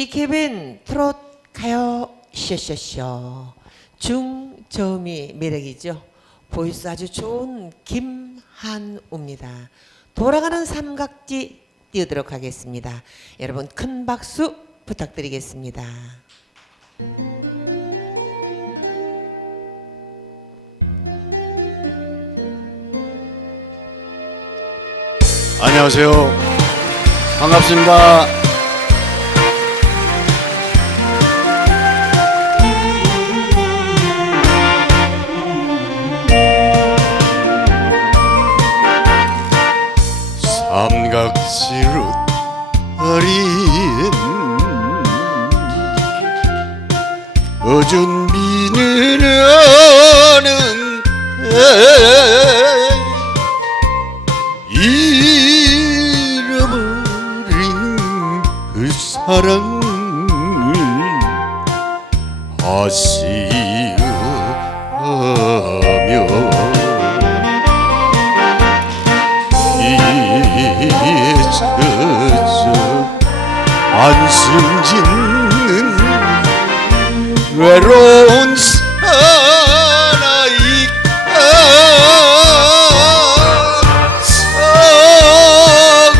디케벤 트롯 가요 쇼쇼쇼 중저음이 매력이죠. 보이스 아주 좋은 김한우입니다. 돌아가는 삼각지 띄우도록 하겠습니다. 여러분 큰 박수 부탁드리겠습니다. 안녕하세요. 반갑습니다. 삼각지로 어린 어준비는 어는 잃어버린 그 사랑을 아쉬워 잊혀져 안승 짓는 외로운 사나이가 sak을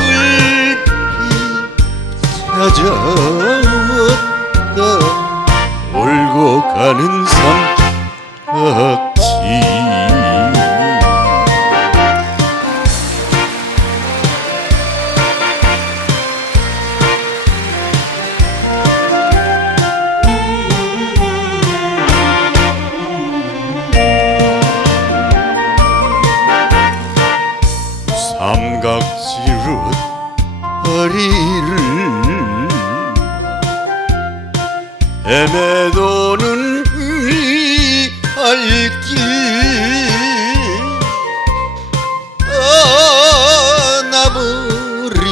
찾아왔다. 울고 가는 삼각 지 삼각지로 허리를 헤매도는 이 발길 떠나버린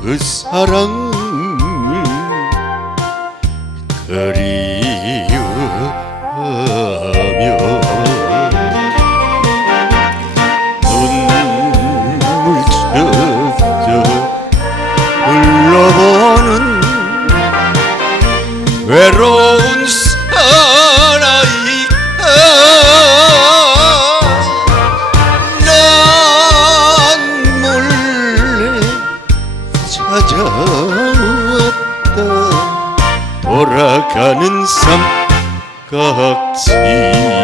그 사랑 찾아왔다 돌아가는 삼각지